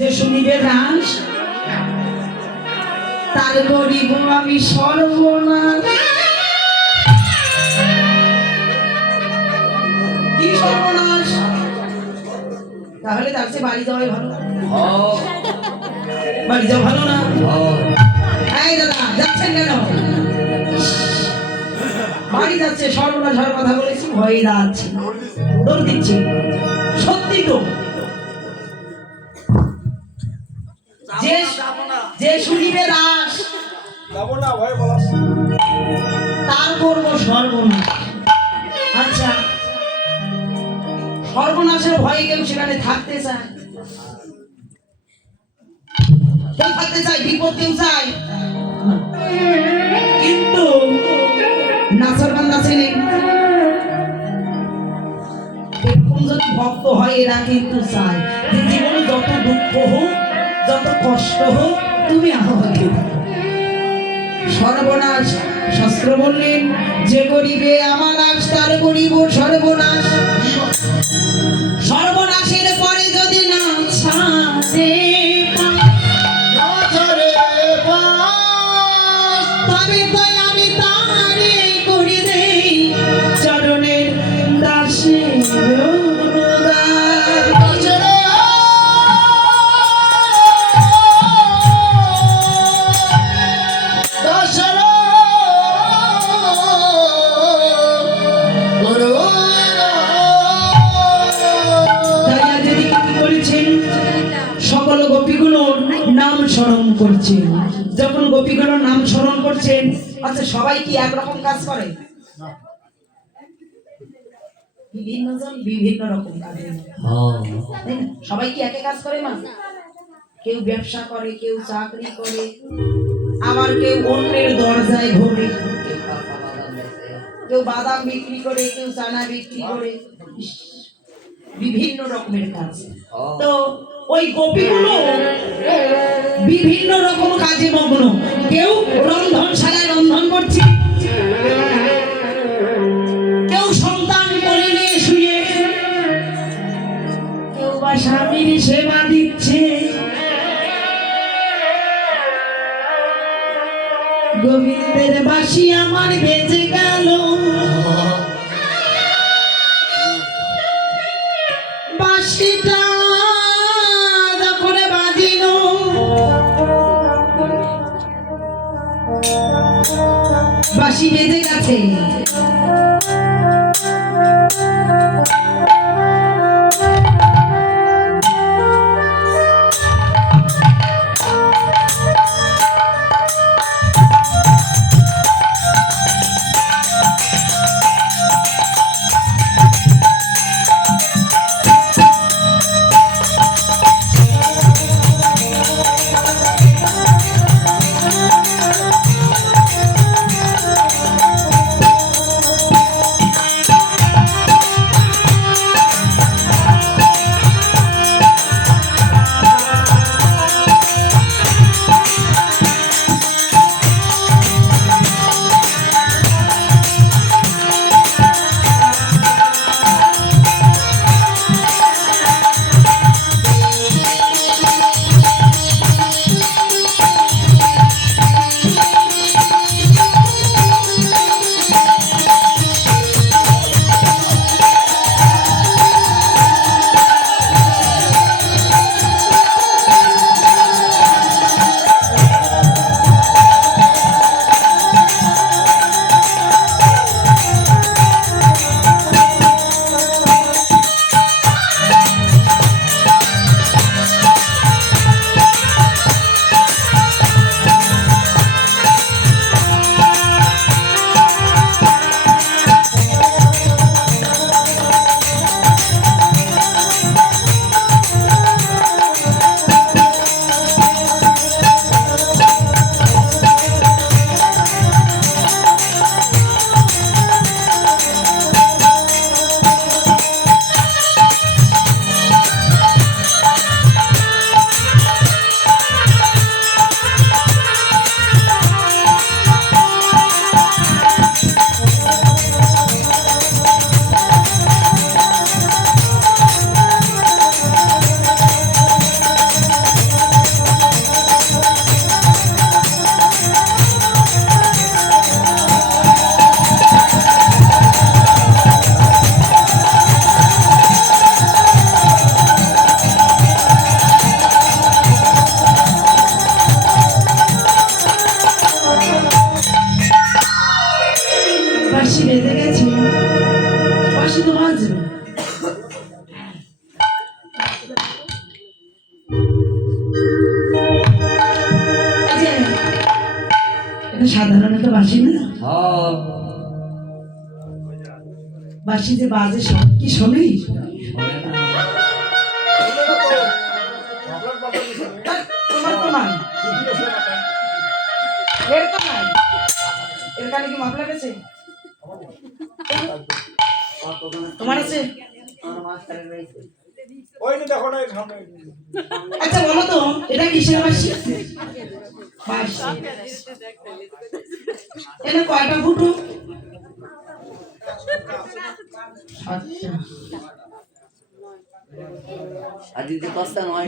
যে শুনিবে রাস তার গরিব আমি সর্বনাশ। কি সর্বনাশ? তাহলে তার চেয়ে বাড়ি যাওয়াই ভালো। বাড়ি যাওয়া ভালো না? এই দাদা যাচ্ছেন কেন? বাড়ি যাচ্ছে, সর্বনাশ হওয়ার কথা বলেছি, ভয়ে যাচ্ছে, দৌড় দিচ্ছি। সত্যি তো, যে শুনিবে রাস তার করবো সর্বনাশ। আচ্ছা, সর্বনাশের ভয়ে কেউ সেখানে থাকতে চায়? কেউ থাকতে চায়? বিপদ কেউ চায়? কিন্তু নাচরবান নাচেনি, এরকম যদি ভক্ত হয় এরা কিন্তু চায় যে জীবনে যত দুঃখ হোক, যত কষ্ট হোক, তুমি আমাকে। সর্বনাশ শাস্ত্র বললেন, যে করিবে আমার নাশ তার করিব সর্বনাশ। সর্বনাশের পরে যদি না ছাড়ে তবে তাই আমি তারে করি দেই চরণের দাসের নাম স্মরণ করছেন। যখন গোপীগুলোর নাম স্মরণ করছেন, আচ্ছা সবাই কি একরকম কাজ করে? বিভিন্ন জন বিভিন্ন রকম কাজ। সবাই কি একে কাজ করে? না, কেউ ব্যবসা করে, কেউ চাকরি করে, আবার কেউ অন্যের দরজায় ঘোরে, কেউ বাদাম বিক্রি করে, কেউ চানা বিক্রি করে, বিভিন্ন রকমের কাজ। তো ওই গোপীগুলো বিভিন্ন রকম কাজে মগ্ন। কেউ রন্ধনশালায় রন্ধন করছে, কেউ সন্তান কোলে নিয়ে শুয়ে, কেউ বা স্বামীর সেবা দিচ্ছে। গোবিন্দের বাঁশি আমার বেজে গেল, বাঁশিটা বাঁশি বেজে গেছে। এটা সাধারণত বাঁশি না। বাঁশি যে বাজে সব কি শোনে? তোমার তো নাই, এর তো নাই। এর কানে কি মাফলার আছে? তোমার আছে? আচ্ছা বলো তো এটা কিসের বাঁশি? এটা কয়টা ফুটো?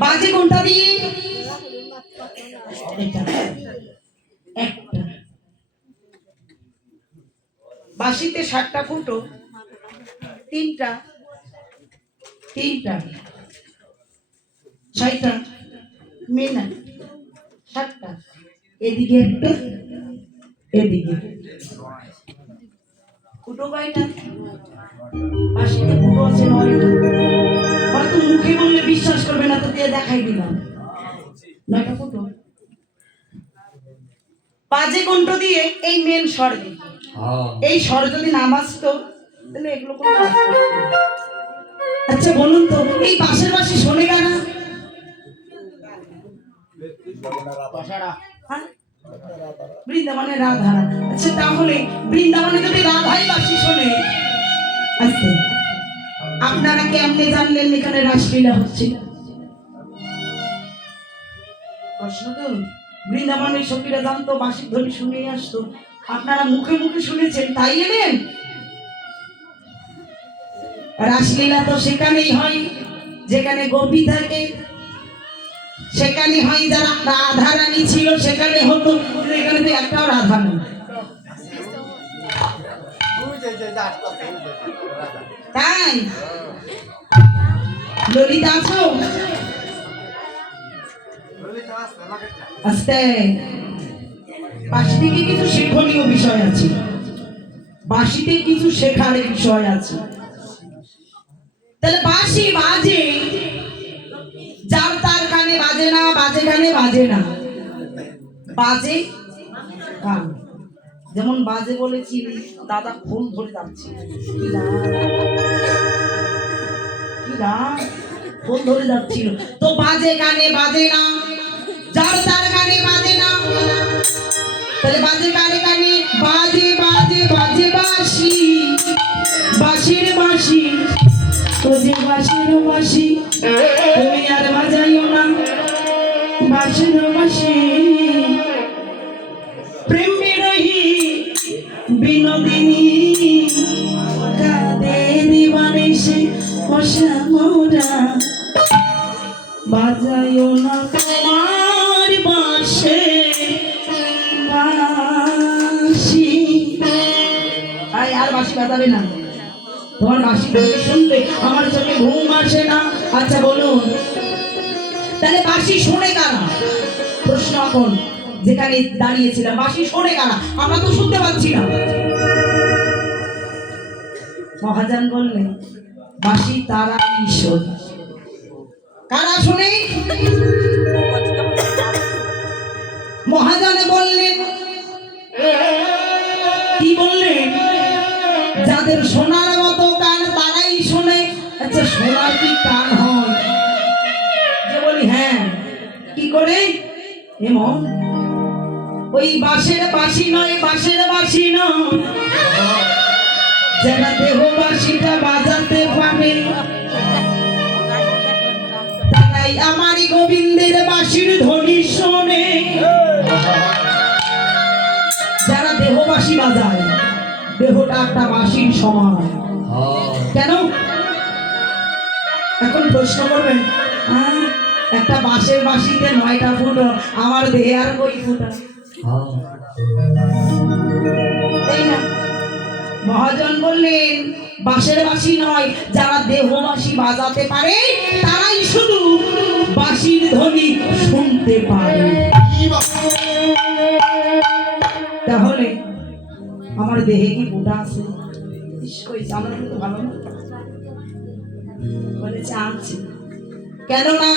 বাজে কোনটা দিয়ে? একটা। বাঁশিতে 7টা ফুটো, তিনটা 6টা মেনা, 7টা এদিকে একটা, এদিকে ফুটো কয়টা? বাঁশিতে ফুটো আছে 9টা। হয়তো মুখে বললে বিশ্বাস করবে না, তো দিয়ে দেখাই দিলাম 9টা ফুটো। বাজে কণ্ঠ দিয়ে এই মেন স্বর দিয়ে, এই স্বর যদি না বাজতো তাহলে এগুলো কোনো কাজ করতো না। আচ্ছা বলুন তো এই পাশের বাঁশি শোনে কারা? বৃন্দাবনে রাধা। আচ্ছা তাহলে বৃন্দাবনে যদি রাধাই বাঁশি শোনে, আচ্ছা আপনারা কেমনে জানলেন এখানে রাসলীলা হচ্ছে? প্রশ্ন তো। বৃন্দাবনের সখীরা জানতো, বাঁশির ধ্বনি শুনে আসতো, আপনারা মুখে মুখে শুনেছেন তাই এলেন। রাসলীলা তো সেখানেই হয় যেখানে গোপী থাকে, সেখানে হয় যারা রাধা রানী ছিল সেখানে হতো। এখানে তো একটাও রাধা নেই, তাই ললিতা আছো? আস্তে। বাঁশি থেকে কিছু শিক্ষণীয় বিষয় আছে, বাঁশিতে কিছু শেখার বিষয় আছে। তাহলে বাঁশি বাজে যার তার কানে বাজে না, বাজে কানে বাজে না, বাজে কান। যেমন বাজে বলেছি দাদা ফুল ধরে যাচ্ছে, ফুল ধরে যাচ্ছিল, তো বাজে কানে বাজে না, যার তার কানে বাজে না। তাহলে বাজে কানে কানে বাজে বাজে বাজে বাঁশি, বাঁশির বাঁশি তো যে বাঁশির বাঁশি তুমি আর বাজাইও না, বাঁশির বাঁশি প্রেম বিরহী বিনোদিনী কাঁদে দিবানিশি অশ্যামরা, বাজাইও না তোমার বাঁশে বাঁশি। আর বাঁশি বাজাবে না, তোমার বাঁশি শুনলে আমার চোখে ঘুম আসে না। আচ্ছা বলুন তাহলে বাঁশি শোনে কারা? প্রশ্ন এখন যেখানে দাঁড়িয়েছিলাম, বাঁশি শোনে কারা? আমরা তো শুনতে পাচ্ছি না। মহাজন বললেন বাঁশি তারাই শোনে। কারা শোনে? মহাজনে বললেন, কি বললেন? যাদের শোনার মতো কান তারাই শোনে। আচ্ছা শোনার কি কান হয়? যে বলি হ্যাঁ, কি করে? এমন ওই বাঁশের বাঁশি নয়, বাঁশের বাঁশি নয়, যারা দেহ বাঁশিটা বাজাতে পারে তারাই আমারই গোবিন্দের বাঁশির ধ্বনি শোনে। যারা দেহ বাঁশি বাজায়, দেহটা একটা বাঁশির সমান। কেন? এখন প্রশ্ন করবেন একটা বাঁশের বাঁশিতে 9টা ফুটো, আমার দেহে আর কই ফুটা? তাই না? মহাজন বললেন বাঁশের বাঁশি নয়, যারা দেহ বাঁশি বাজাতে পারে তারাই শুধু বাঁশির ধ্বনি শুনতে পারে। তাহলে আমার দেহে কি ফুটা আছে? আমার কিন্তু ভালো না বলেছে আছে। কেননা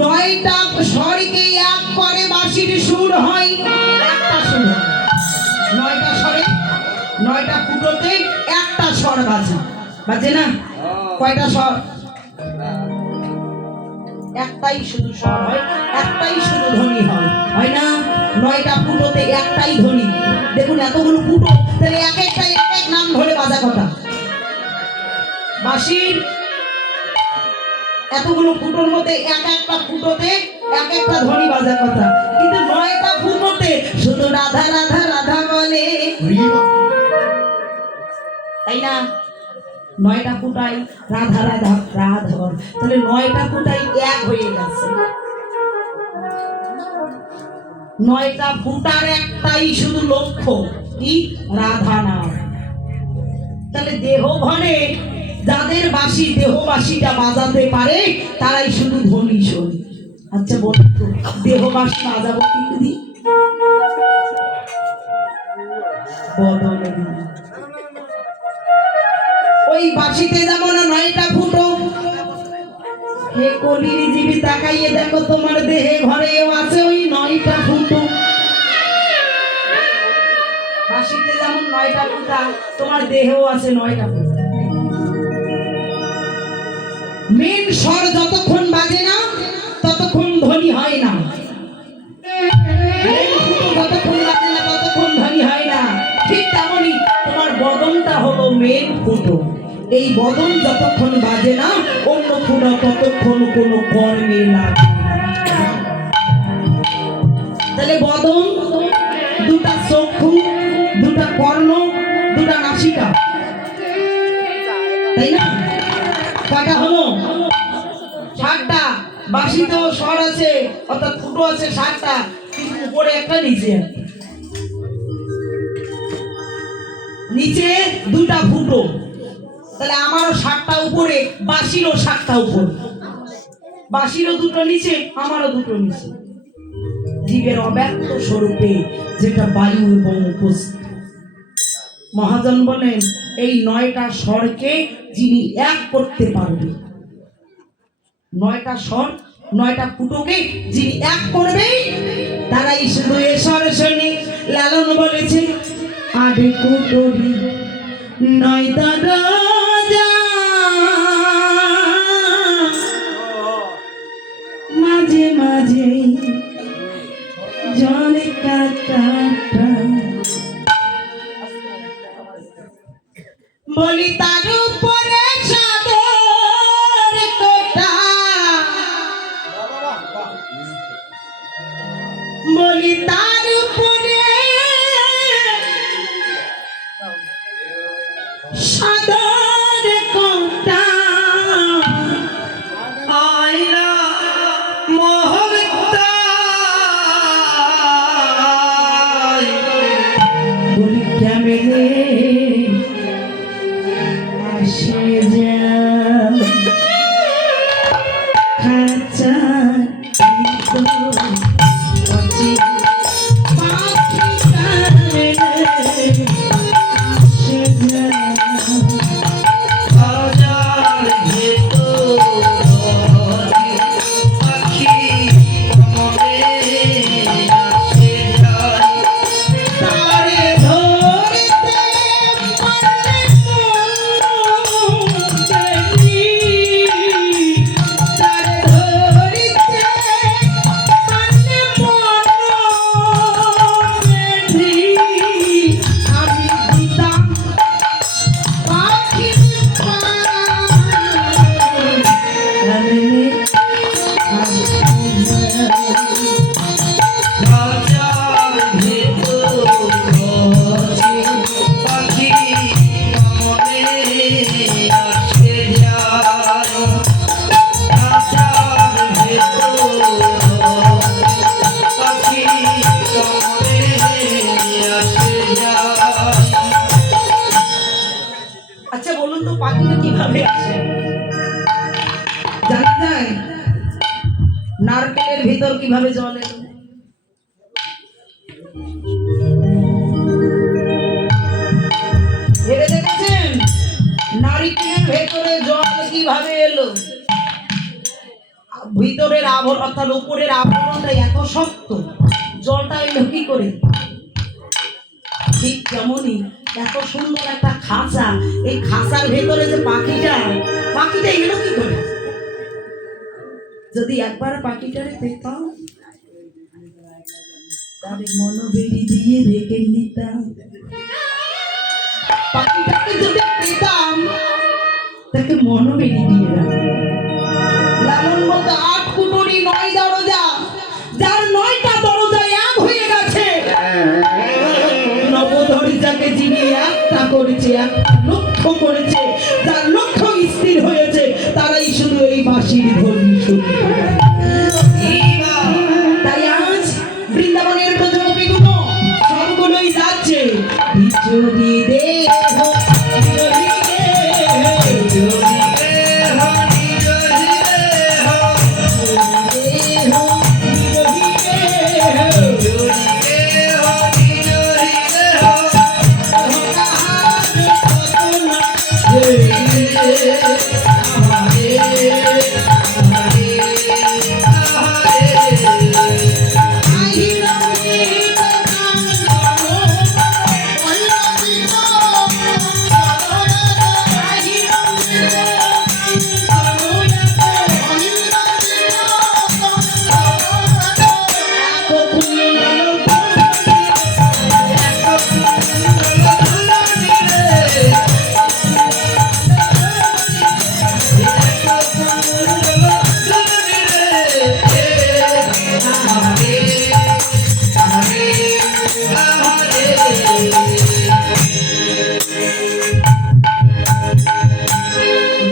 9টা স্বরকে এক করে বাঁশির সুর হয়, একটা নয়টা ফুটোতে একটা স্বর বাজে, বাজে না? কয়টা স্বর? একটাই শুধু স্বর হয়, একটাই শুধু ধ্বনি হয়, হয় না? নয়টা ফুটোতে একটাই ধ্বনি। দেখুন এতগুলো ফুটো, তাহলে এক একটা এক এক নাম ধরে বাজা কথা। বাঁশির এতগুলো ফুটোর মধ্যে এক একটা ফুটোতে এক একটা ধ্বনি বাজা কথা, কিন্তু নয়টা ফুটোতে শুধু রাধা রাধা রাধা বলে, তাই না? নয়টা ফুটাই রাধা রাধা রাধা বলে, তাহলে নয়টা ফুটাই এক হয়ে গেছে। নয়টা ফুটার একটাই শুধু লক্ষ্য, কি? রাধা নাম। তাহলে দেহ ঘনে যাদের বাঁশি দেহ বাঁশিটা বাজাতে পারে তারাই শুধু ধ্বনি শোনে। আচ্ছা বলুন তো, দেহ বাঁশি বাজাবো কিন্তু দি বদলে দিন। ওই বাঁশিতে যেমন নয়টা ফুটো, হে কলির জীবী তাকাইয়ে দেখো তোমার দেহে ঘরেও আছে ওই নয়টা ফুটো। বাঁশিতে যেমন নয়টা ফুটা, তোমার দেহেও আছে নয়টা ফুটা। মেন স্বর যতক্ষণ বাজে না ততক্ষণ ধ্বনি হয় না, যতক্ষণ বাজে না ততক্ষণ ধ্বনি হয় না। ঠিক তেমনই তোমার বদনটা হলো মেন ফুটো। এই বদন যতক্ষণ বাজে না অন্য ফুটো ততক্ষণ কোনো কর্মে লাগে। তাহলে বদন দুটা, চক্ষু দুটা, কর্ণ দুটা, নাসিকা, তাই না? কয়টা হলো? 7টা। বাঁশিতেও স্বর আছে অর্থাৎ ফুটো আছে 7টা, কিন্তু উপরে একটা নিচে একটা। নিচে দুটা ফুটো, তাহলে আমারও 7টা উপরে, বাঁশিরও 7টা উপরে। বাঁশিরও দুটো নিচে, আমারও দুটো নিচে। জীবের অব্যক্ত স্বরূপে যেটা বায়ু এবং উপস্থিত। মহাজন বলেন এই 9টা স্বরকে যিনি এক করতে পারবে, 9টা স্বর 9টা ফুটোকে যিনি এক করবে তারাই শুধু এ স্বর শোনে। লালন বলেছে আধে কুটোরি 9টা রাজা, মাঝে মাঝে জলে কাটা, বলি তার উপরে চাদর কোটা, বলি তার উপরে চাদর কোটা, আয়না মহলতা, বলি কেমনে আসে যা খাঁচা নারকেলের ভিতর কিভাবে জ্বলে? ভেবে দেখেছেন নারকেলের ভেতরে জল কিভাবে এলো? ভিতরের আবরণ অর্থাৎ উপরের আবরণটা এত শক্ত, জলটা এলো কি করে? ঠিক তেমনই এত সুন্দর একটা খাঁচা, এই খাঁচার ভেতরে যে পাখিটা এলো কি করে? যদি একবার পাখিটারে পেতাম, তাদের মনোবেড়ি দিয়ে রেখে নিতাম। পাখিটাকে যদি পেতাম, তাকে মনোবেড়ি দিয়ে রাখতাম। লালন মতো ৮ কুটুরি ৯ দরজা, যার ৯টা দরজা এক হয়ে গেছে। নবদরজাকে যিনি একটা করেছে, একটা লক্ষ্য করেছে, যার লক্ষ্য স্থির হয়েছে, তারাই শুধু এই বাঁশির ধ্বনি শুনতে পায়। তাই আজ বৃন্দাবনের প্রজনপিগুলো সবগুলোই যাচ্ছে বিচরি দেহ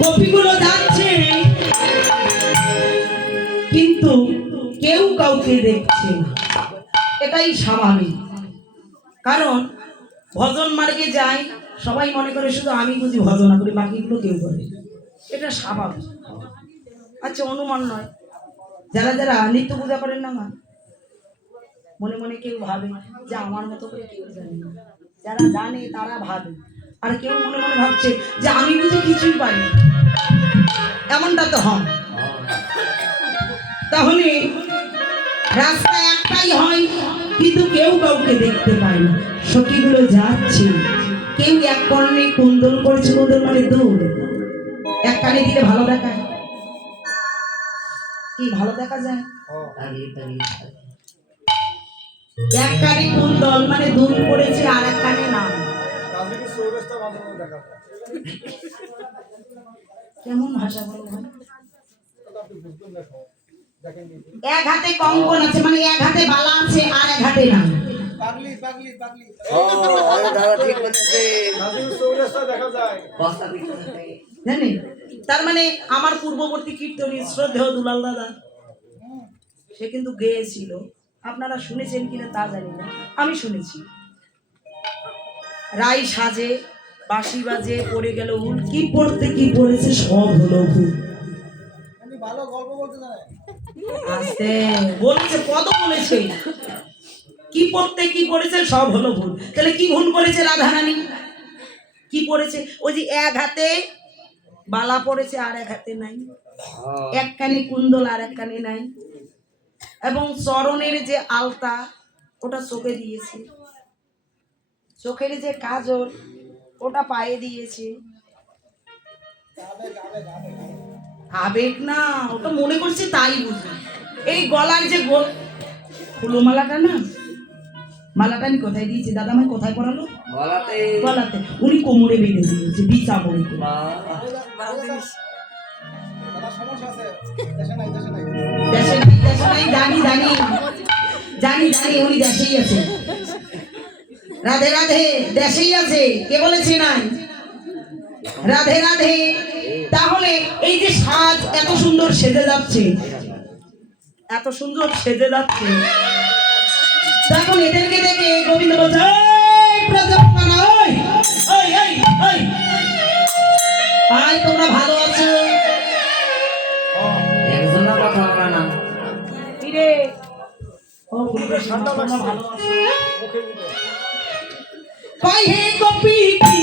গোপীগুলো যাচ্ছে, কিন্তু কেউ কাউকে দেখছে না। এটাই স্বাভাবিক, কারণ ভজন মার্গে যায়, সবাই মনে করে শুধু আমি বুঝি ভজনা করি, বাকিগুলো কেউ করে। এটা স্বাভাবিক। আচ্ছা, অনুমান নয়, যারা যারা নিত্য পূজা করেন না, মনে মনে কেউ ভাবে যে আমার মতো করে কেউ জানে না। যারা জানে তারা ভাবে, আর কেউ মনে মনে ভাবছে যে আমি বুঝি কিছুই পারি। এমনটা তো হয়। তাহলে রাস্তা একটাই হয়, কিন্তু কেউ কাউকে দেখতে পায় না। সখীগুলো যাচ্ছে, কেউ এক কর্ণে কুন্দল করেছে, কুন্দল মানে দূর, এক কানে দিলে ভালো দেখায়। কি ভালো দেখা যায়? এক কানে কুন্দল মানে দূর করেছে, আর এক কানে না। কেমন ভাষা বলো? এক হাতে কঙ্কন আছে, মানে এক হাতে বালা আছে, আর এক হাতে না। জানি, তার মানে আমার পূর্ববর্তী কীর্তনী শ্রদ্ধেয় দুলাল দাদা, সে কিন্তু গেয়েছিল। আপনারা শুনেছেন কিনা তা জানি না, আমি শুনেছি। রাই সাজে, বাঁশি বাজে, পড়ে গেল হুল, কি পড়তে কি পড়েছে সব হলো ভুল। ভালো গল্প বলতে জানে, আস্তে বলেছে, পদ বলেছে, কি পড়তে কি পড়েছে সব হলো ভুল। তাহলে কি ভুল করেছে রাধারানী? কি পড়েছে? ওই যে এক হাতে বালা পড়েছে আর এক হাতে নাই, এক কানে কুন্দল আর এক কানে নাই, এবং চরণের যে আলতা ওটা চোখে দিয়েছে, চোখের যে কাজল ওটা পায়ে দিয়েছে। আবেগ না, ওটা মনে করছে তাই বুঝি। এই গলার যে ফুলো মালাটা না, মালাটা আমি কোথায় দিয়েছি? দাদা আমায় কোথায় পরালো? গলাতে। উনি কোমরে বেঁধে দিয়েছে, বিছা মনে করে। জানি জানি জানি জানি, উনি দেশেই আছে। রাধে রাধে, দেশেই আছে, কে বলেছে নাই? রাধে রাধে। তাহলে এই যে সাজ এত সুন্দর সেজে যাচ্ছে, এত সুন্দর সেজে যাচ্ছে, তখন এদেরকে দেখে গোবিন্দ বলছে, তোমরা ভালো আছো? কথা বলে না রে, ভালো আছো? কই হে গোপী কি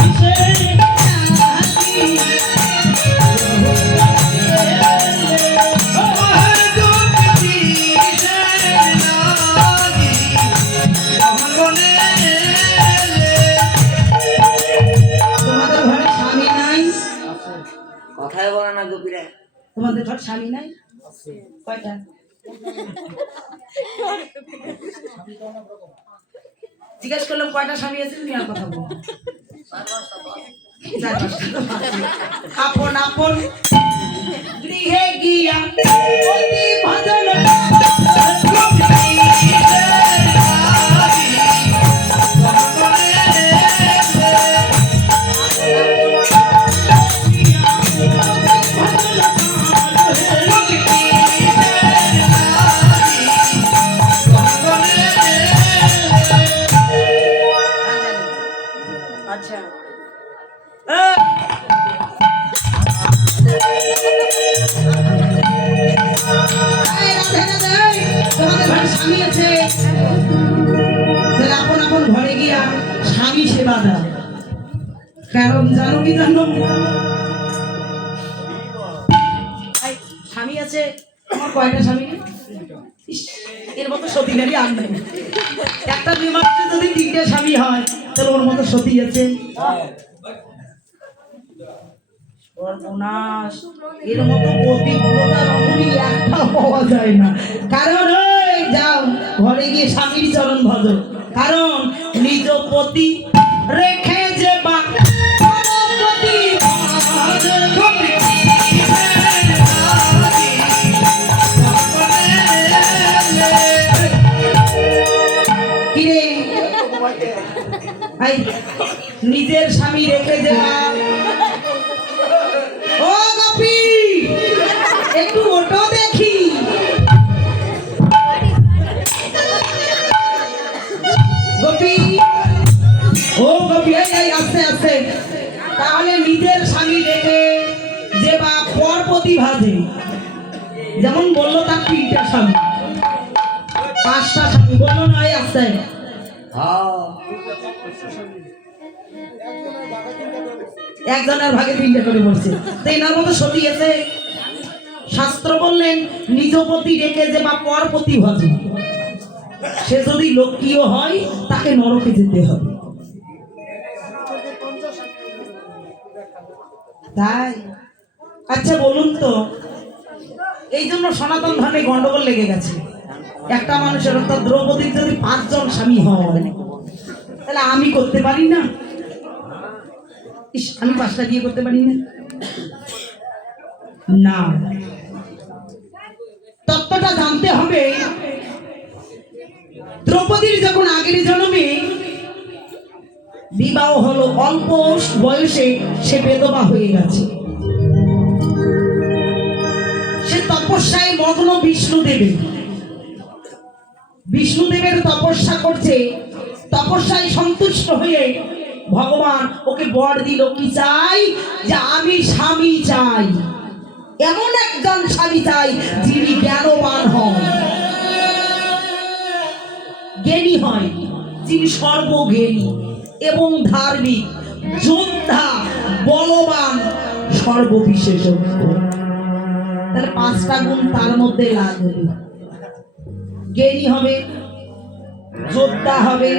এসে তোমাদের ঘর স্বামী নাই? কয়টা? জিজ্ঞেস করলাম কয়টা স্বামী আছে, তুমি আর কথা বলো। আপন আপন গৃহে গিয়া অতি ভজন আচ্ছা তোমাদের ঘরে স্বামী আছে, তাহলে আপন আপন ঘরে গিয়া স্বামী সেবা দাও। কারণ জানো কি জানো, স্বামী আছে আমার কয়টা স্বামী? এর মতো সতী নারী আর নাই। একটা বিমানে যদি 3টে স্বামী হয় তাহলে ওর মতো সতী আছে? সর্বনাশ, এর মতো পতিব্রতা রমণী একটা পাওয়া যায় না। কারণ ওই যাও ঘরে গিয়ে স্বামীর চরণ ভজো। কারণ নিজ পতি রেখে যে বা নিজের স্বামী রেখে যে ও গোপী একটু ওটো দেখি। গোপী ও গোপী এই আস্তে আস্তে। তাহলে নিজের স্বামী রেখে যে বা পরপতি ভাজে, যেমন বললো তার 3টা স্বামী 5টা স্বামী বললো না, এই আস্তে একজনের ভাগে 3টে করে বলছে। তো এনার মতো সতী আছে? শাস্ত্র বললেন নিজ পতি রেখে যে বা পরপতি ভাজে, সে যদি লক্ষ্মীও হয় তাকে নরকে যেতে হবে। তাই আচ্ছা বলুন তো, এই জন্য সনাতন ধর্মে গন্ডগোল লেগে গেছে। একটা মানুষের অর্থাৎ দ্রৌপদীর যদি 5 জন স্বামী হয় তাহলে আমি করতে পারি না? আমি 5টা বিয়ে করতে পারি না? না, তত্ত্বটা জানতে হবে। দ্রৌপদীর যখন আগের জন্মে বিবাহ হলো, অল্প বয়সে সে বেদবা হয়ে গেছে। সে তপস্যায় মগ্ন বিষ্ণুদেবের তপস্যা করছে। তপস্যায় সন্তুষ্ট হয়ে ভগবান ওকে বর দিল, কি চাই? যে আমি স্বামী চাই, এমন একজন স্বামী চাই যিনি জ্ঞানবান হন, জ্ঞানী হয়, যিনি সর্বজ্ঞানী এবং ধার্মিক, যোদ্ধা, বলবান, সর্ববিশেষজ্ঞ। তাহলে 5টা গুণ তার মধ্যে লাগবে। জ্ঞানী হবে, যোদ্ধা হবে,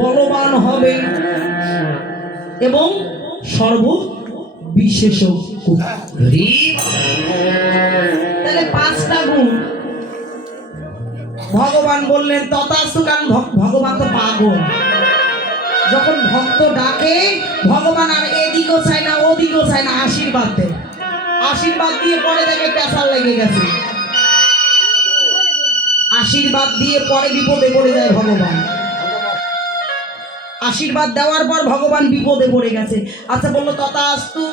বলবান হবে এবং সর্ববিশেষজ্ঞ। তাহলে 5টা গুণ ভগবান বললেন তথাস্তু। কারণ ভগবান তো পাগল, যখন ভক্ত ডাকে ভগবান আর এদিকও চায় না ওদিকও চায় না, আশীর্বাদ দেয়। আশীর্বাদ দিয়ে পরে দেখে পেশাল লেগে গেছে, আশীর্বাদ দিয়ে পরে বিপদে পড়ে যায় ভগবান। আশীর্বাদ দেওয়ার পর ভগবান বিপদে পড়ে গেছে। আচ্ছা বললো তথাস্তু,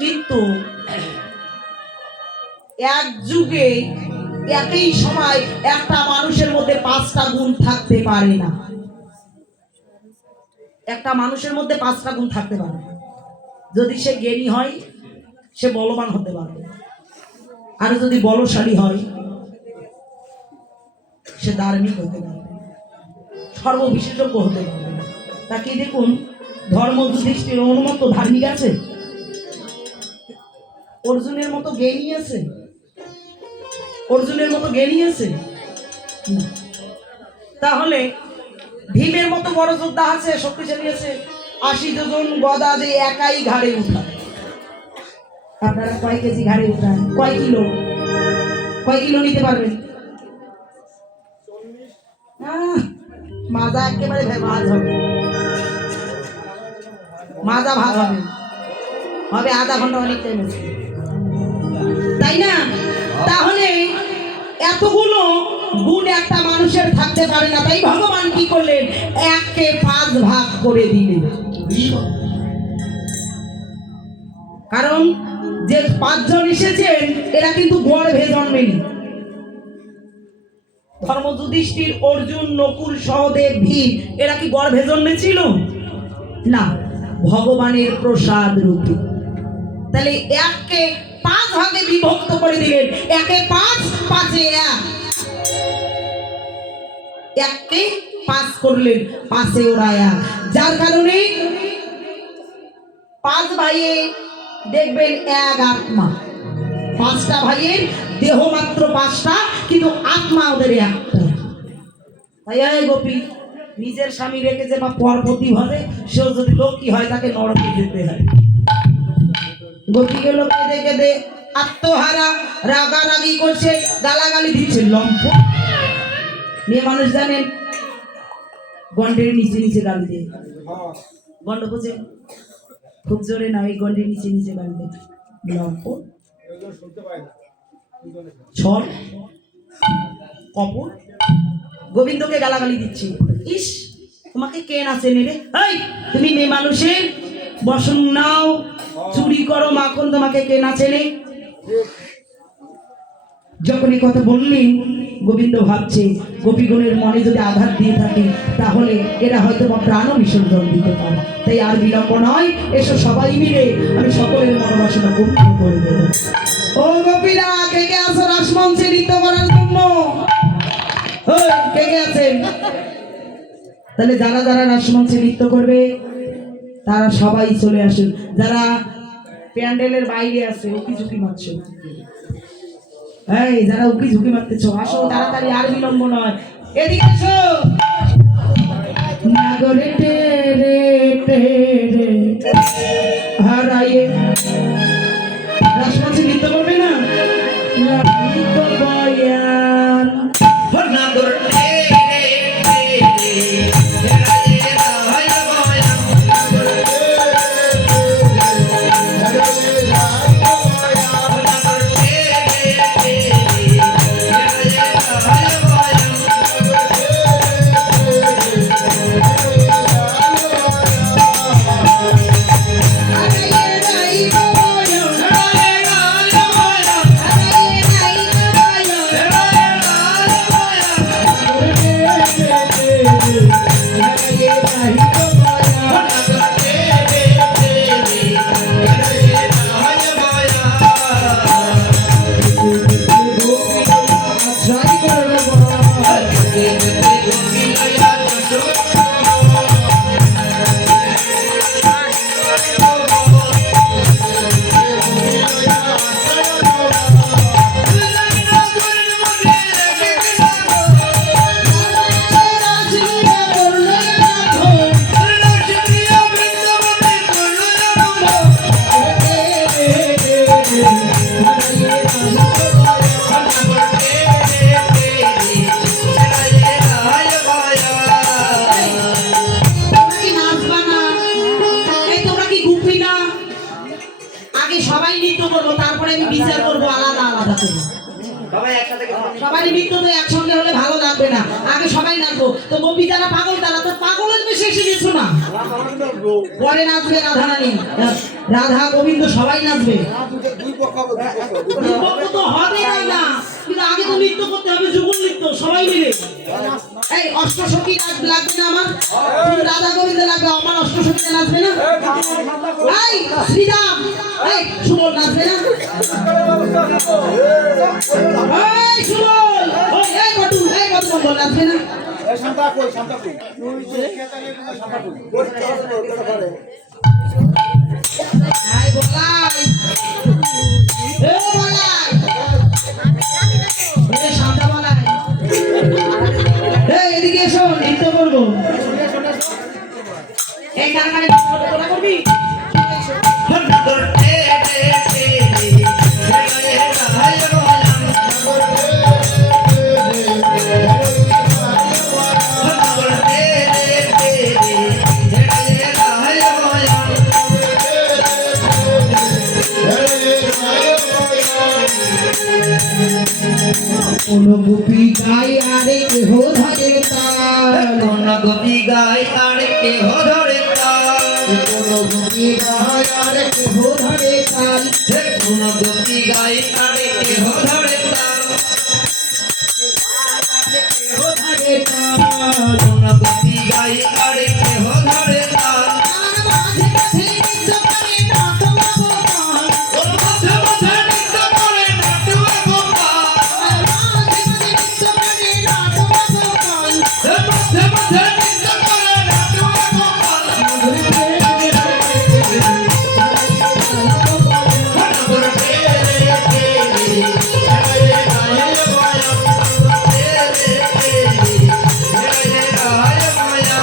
কিন্তু এক যুগে একই সময় একটা মানুষের মধ্যে 5টা গুণ থাকতে পারে না। একটা মানুষের মধ্যে 5টা গুণ থাকতে পারে না। যদি সে জ্ঞানী হয় সে বলবান হতে পারে, আর যদি বলশালী হয় সে ধার্মিক হতে পারে, সর্ববিশেষজ্ঞ হতে পারে। তাকে দেখুন ধর্ম যুধিষ্ঠির অনুমত ধার্মিক আছে? অর্জুনের মতো জ্ঞানী আছে? অর্জুনের মতো জ্ঞানী আছে? তাহলে ভীমের মতো বড় যোদ্ধা আছে, শক্তিশালী আছে? 80 জন গদা যে একাই ঘাড়ে উঠায়, আপনারা কয় কেজি ঘাড়ে উঠান? কয় কিলো নিতে পারবেন? মাজা একেবারে ভাজ হবে, মাজা ভাজ হবে হবে আধা ঘন্টা, অনেক টাইম আছে, তাই না? তাহলে এতগুলো গুণ একটা মানুষের থাকতে পারে না, তাই ভগবান কি করলেন? এককে 5 ভাগ করে দিলেন। কারণ যে 5 জন এসেছেন এরা কিন্তু গর্ভে জন্মেনি। ধর্ম যুধিষ্ঠির, অর্জুন, নকুল, সহদেব, ভীম এরা কি গর্ভে জন্মেছিল? না, ভগবানের প্রসাদ রূপে। তাহলে এককে 5 ভাগে বিভক্ত করে দিলেন। একে 5, 5-এ 1, এককে 5 করলেন, 5-এ ওরা 1। যার কারণে 5 ভাইয়ে দেখবেন এক আত্মা। 5টা ভাইয়ের দেহ মাত্র 5টা, কিন্তু আত্মা ওদের একটা। তাই গোপী নিজের স্বামী রেখেছে বা পরপতি ভাবে, সেও যদি লক্ষ্মী হয় তাকে নরকে যেতে হয়। গোপীকে লোকে দেখে দে আত্মহারা, রাগারাগি করছে, গালাগালি দিচ্ছে, লম্প মেয়ে মানুষ। জানেন গন্ডের নিচে নিচে গালি দেয়, গন্ড বোঝে খুব জোরে না, এই গন্ডের নিচে নিচে গালি দেয়, লম্প, ছল, কপট। গোবিন্দকে গালাগালি দিচ্ছি, ইস তোমাকে কে না চেনে রে, এই তুমি মেয়ে মানুষের বসন নাও, চুরি করো মাখন, তোমাকে কে না চেনে। যখন এই কথা বললেন, গোবিন্দ ভাবছে গোপীগণের মনে যদি আঘাত দিয়ে থাকে তাহলে এরা হয়তো বা প্রাণও বিসর্জন দিতে পারে। তাই আর বিলম্ব নয়, এসো সবাই মিলে আমি সকলের মনোবাসনা পূর্ণ করে দেব। ও গোপীরা, কে কে আছো রাসমঞ্চে নৃত্য করার জন্য? কে কে আছেন? তাহলে যারা যারা রাসমঞ্চে নৃত্য করবে তারা সবাই চলে আসুন। যারা প্যান্ডেলের বাইরে আছে উকি ঝুঁকি মারছো, এই যারা উকি ঝুঁকি মারতেছো, আসো তাড়াতাড়ি, আর বিলম্ব নয়, এদিকে আসো। নাগরে টেরে টেরে হারায়ে রাসমঞ্চে নৃত্য করবে না? নৃত্য বয়ান নাগর সবাই নৃত্য তো একসঙ্গে হলে ভালো লাগবে না, আগে সবাই নাচবো। তো গোপী যারা পাগল তারা তো পাগলের বেশি এসে গেছো না, পরে নাচবে রাধা রানী, রাধা গোবিন্দ সবাই নাচবে। তো হবে না, কিন্তু আগে তো নৃত্য করতে হবে, যুগল নৃত্য সবাই মিলে। এই অষ্টসখী লাগবে না আমার, রাধা গোবিন্দ লাগবে, আমার অষ্টসখীতে নাচবে না? এই শ্রীরাম, এই সুবল নাচবে না? এই সুবল, এই কটু, এই কটু নাচবে না? শান্তা কই, শান্তা কই, শান্তা কই, এই বলাই, এই বলাই, এই শান্তা বলাই, এই এদিকে এসো, নৃত্য করবো। এই কারখানে তোরা করবি? কোনো গোপী গায় আরে কেহ ধরে তাল, কোন গোপী গায় আর কেহ ধরে তাল, কোনো গোপী গায় আরে কেহ ধরে তাল, কোন গোপী গায় আর কেহ ধরে তাল, কেহ ধরে তাল। কোন গোপী গায় আর কেহ ধরে তাল, মাঝে মাঝে নৃত্য করে নাটুয়া গোপাল, ওর মধ্যে মধ্যে নৃত্য করে নাটুয়া গোপাল, মাঝে মাঝে নৃত্য করে নাটুয়া গোপাল। ওর মধ্যে মধ্যে নৃত্য করে নাটুয়া গোপাল, নগর টেরে টেরে গায়ে গায়ে মায়া, টেরে টেরে গায়ে গায়ে মায়া।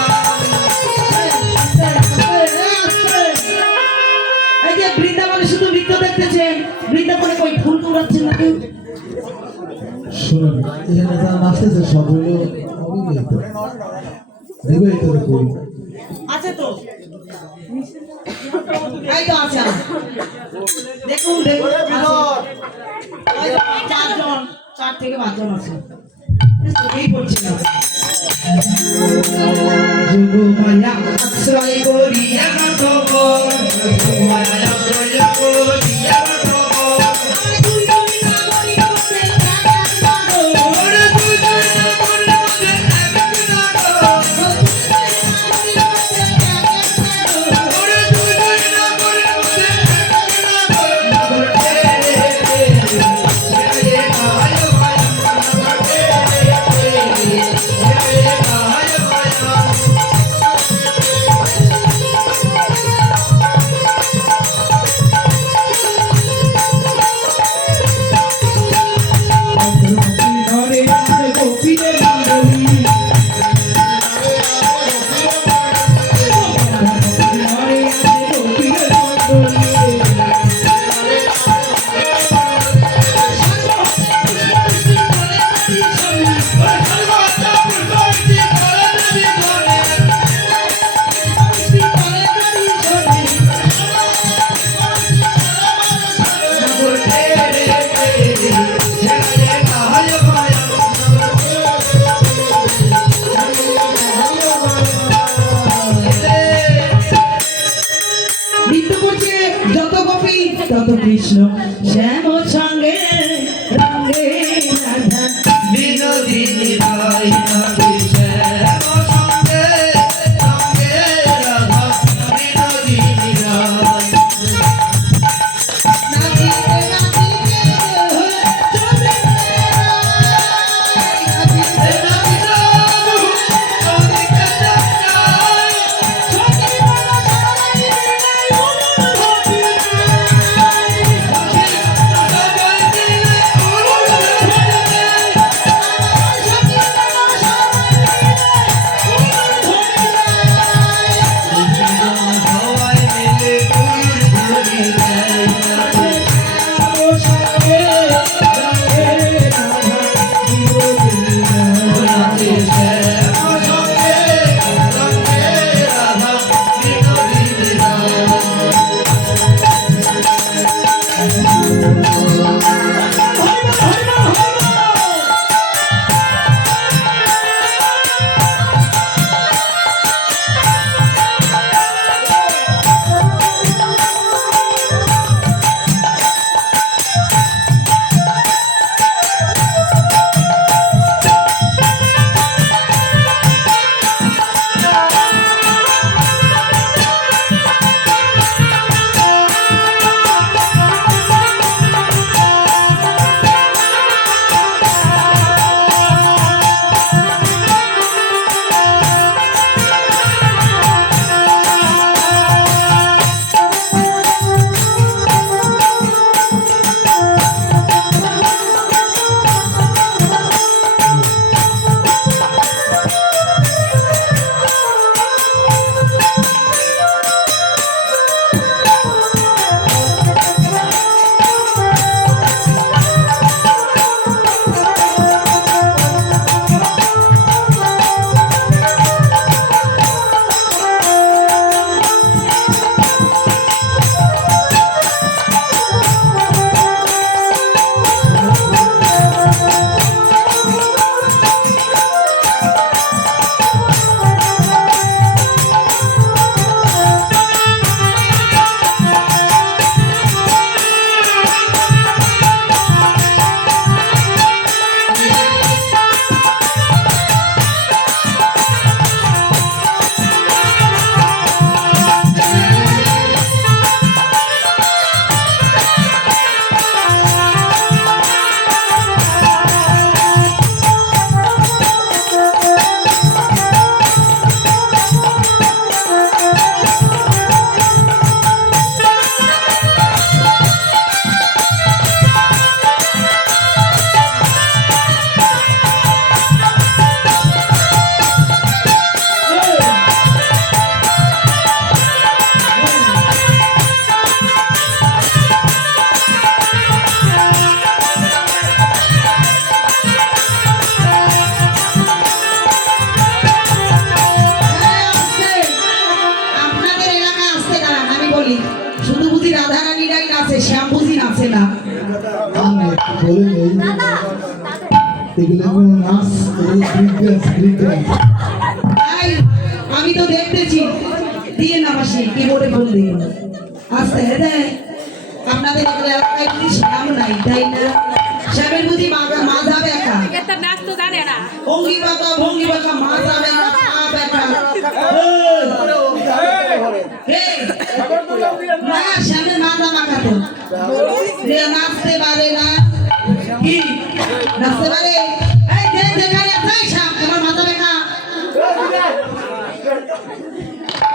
এই যে বৃন্দাবনে শুধু নৃত্য দেখতেছেন, বৃন্দাবনে কই ফুল তুড়াচ্ছেন না কেউ? শুনুন, এখানে যারা নাচতেছে সব হইলো অবিবাহিত, বিবাহিত করি। আছে তো, এই তো আছে। দেখুন দেখুন আছে। এই তো 4 জন, 4 থেকে 5 জন আছে। এই পড়ছে না। যোগ মায়া আশ্রয় করি করিয়া নাটবর, মায়া প্রয়া করিয়া নাটবর, ওরে তুই তুই না করলে মধ্যে এক নাটক, ওরে তুই তুই না করলে মধ্যে এক নাটক, নগর টেরে টেরে গায়ে গায়ে মায়া, নগর টেরে টেরে গায়ে গায়ে মায়া। ঘরে আছে গোপীদের মণ্ডলী, ঘরে আছে গোপীদের মণ্ডলী। নৃত্য করছে যত গোপী তত কৃষ্ণ, শ্যাম সঙ্গে রঙ্গে রাধা। বিনোদিনী রাই নাচে শ্যাম সঙ্গে সঙ্গে রাধা, বিনোদিনী রাই। নাচিতে নাচিতে চলে এ নাচিতে ওদিকে যায়, সখী বলো সবাই মিলে উলুল ভোটি গায়। বলে নেই এগুলো কোনো নাচ গ্রিক ডান্স এই, আমি তো দেখতেছি দিয়ে না মাসি কিবোর্ডে ফোন দিয়ে আস্তে দেয় আপনাদের এগুলো এলাকায় বুঝি শ্যাম নাই তাই না শ্যামের বুঝি মাজা ব্যথা এটা নাচ তো জানে না ভঙ্গি বাঁকা মাজা ব্যথা পা ব্যথা না শ্যামের মাজা মাখা তো নাচতে পারে না কি নাচতে পারে এই যে যেখানে আছে শ্যাম তোমার মাজা ব্যথা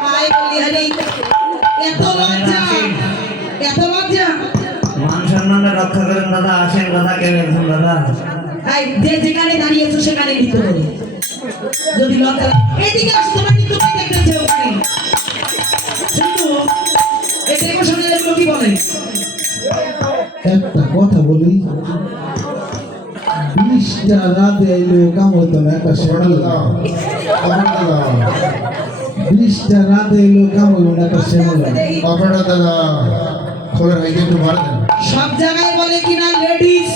আয় বলি হরি এত লজ্জা মান সম্মানটা রক্ষা করেন দাদা, আসেন দাদা, কেউ একজন দাদা। এই যে যেখানে দাঁড়িয়েছো সেখানে নিতে হবে যদি লজ্জা এদিকে আসো তোমার কিন্তু দেখতেছে ওখানে কিন্তু এই ইমোশনাল এগুলো কি বলে একটা কথা বলি 20টা রাতে এলো কাম হতো না একটা শ্যামল 20টা রাতে এলো কাম হলো না একটা শ্যামল আপনারা দাদা খোলের হাইকে একটু মারা দেন। সব জায়গায় বলে কিনা লেডিস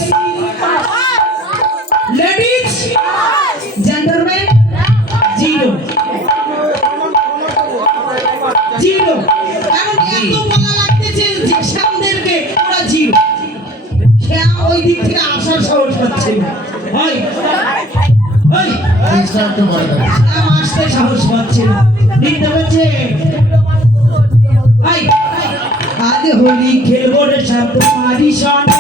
জেন্টলম্যান জিরো এখন এত বলা লাগতেছে যে সামনেরকে ওরা জিরো ওই দিক থেকে আসার সাহস পাচ্ছে না হয় জিনিসটা একটু মারা দেন। আসতে সাহস পাচ্ছে না নিতে পারছে আজ হোলি খেলবো রে শব্দ মারি সনে